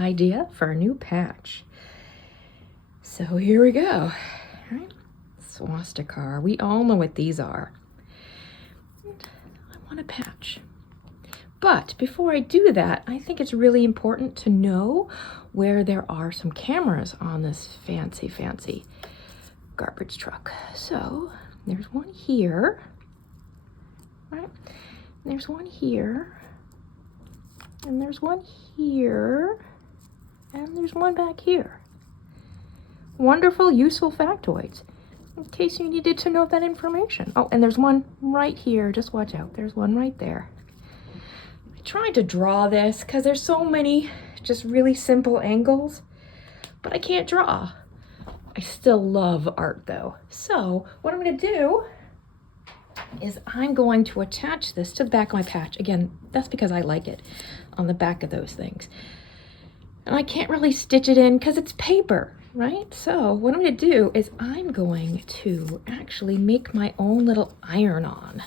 idea for a new patch. So here we go. All right. SWASTICAR. We all know what these are. I want a patch. But before I do that, I think it's really important to know where there are some cameras on this fancy garbage truck. So there's one here, right? There's one here, and there's one here, and there's one back here. Wonderful, useful factoids in case you needed to know that information. Oh, and there's one right here. Just watch out. There's one right there. I tried to draw this because there's so many just really simple angles, but I can't draw. I still love art though. So what I'm going to do is I'm going to attach this to the back of my patch. Again, that's because I like it on the back of those things. And I can't really stitch it in because it's paper, right? So what I'm going to do is I'm going to actually make my own little iron-on.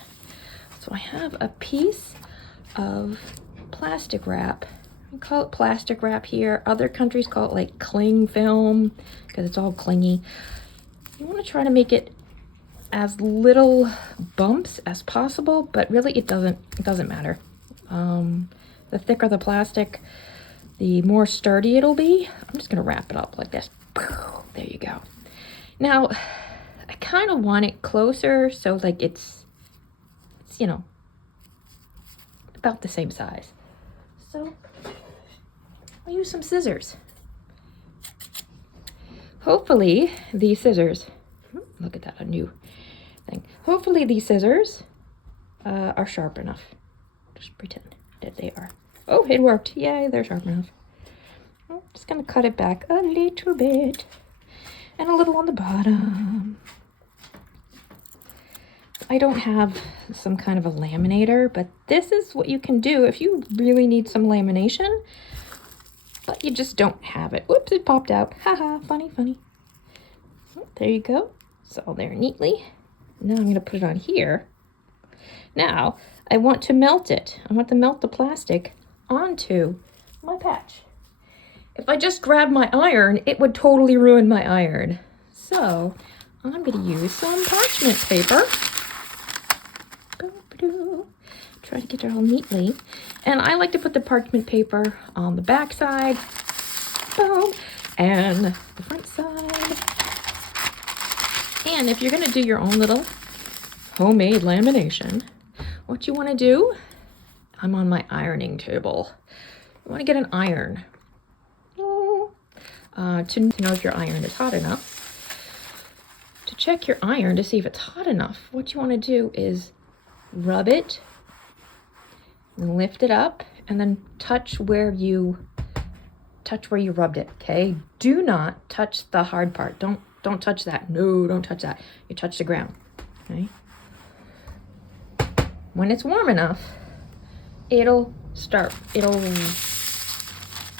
So I have a piece of plastic wrap. We call it plastic wrap here. Other countries call it like cling film because it's all clingy. You want to try to make it as little bumps as possible, but really it doesn't matter. The thicker the plastic, the more sturdy it'll be. I'm just gonna wrap it up like this. There you go. Now, I kind of want it closer so like it's you know, about the same size. So I'll use some scissors. Hopefully these scissors, look at that, a new thing. Hopefully these scissors are sharp enough. Just pretend that they are. Oh, it worked. Yay, they're sharp enough. I'm just gonna cut it back a little bit and a little on the bottom. I don't have some kind of a laminator, but this is what you can do if you really need some lamination, but you just don't have it. Whoops, it popped out. Haha, funny. There you go. It's all there neatly. Now I'm going to put it on here. Now, I want to melt it. I want to melt the plastic onto my patch. If I just grab my iron, it would totally ruin my iron. So, I'm going to use some parchment paper. Try to get it all neatly. And I like to put the parchment paper on the back side. Boom. And the front side. And if you're going to do your own little homemade lamination, what you want to do, I'm on my ironing table. You want to get an iron to know if your iron is hot enough. To check your iron to see if it's hot enough, what you want to do is rub it and lift it up and then touch where you rubbed it, okay? Do not touch the hard part. Don't touch that. No, don't touch that. You touch the ground, okay? When it's warm enough, it'll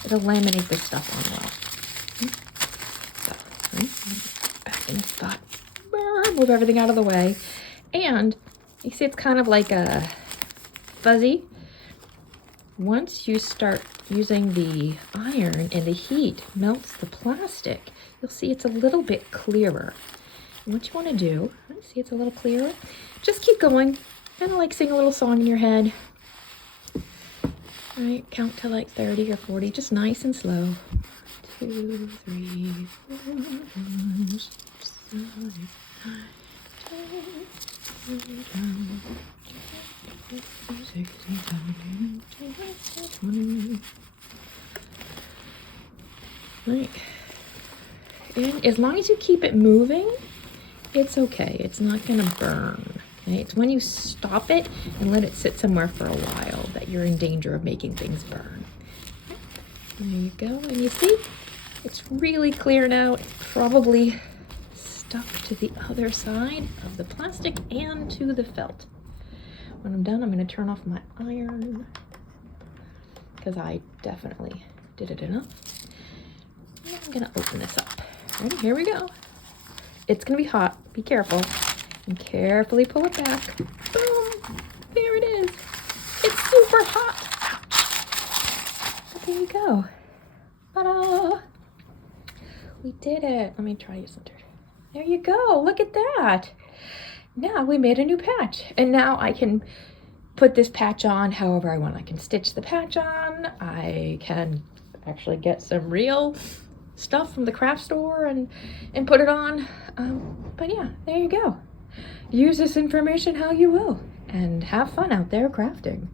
laminate this stuff on well. So, right? Back in the spot. Move everything out of the way. And you see it's kind of like a fuzzy. Once you start using the iron and the heat melts the plastic, you'll see it's a little bit clearer. And what you want to do, see it's a little clearer? Just keep going. Kind of like sing a little song in your head. All right, count to like 30 or 40, just nice and slow. 2, 3, 4, 5, 6, 7, 8, 9, 10. Right. And as long as you keep it moving, it's okay. It's not going to burn. Okay? It's when you stop it and let it sit somewhere for a while that you're in danger of making things burn. There you go. And you see, it's really clear now. It's probably stuck to the other side of the plastic and to the felt. When I'm done, I'm going to turn off my iron because I definitely did it enough. And I'm going to open this up. Ready? Here we go. It's going to be hot. Be careful. And carefully pull it back. Boom! There it is. It's super hot. Ouch. But there you go. We did it. Let me try you some dirt. There you go. Look at that. Now we made a new patch. And now I can put this patch on however I want. I can stitch the patch on. I can actually get some real stuff from the craft store and put it on. But yeah, there you go. Use this information how you will and have fun out there crafting.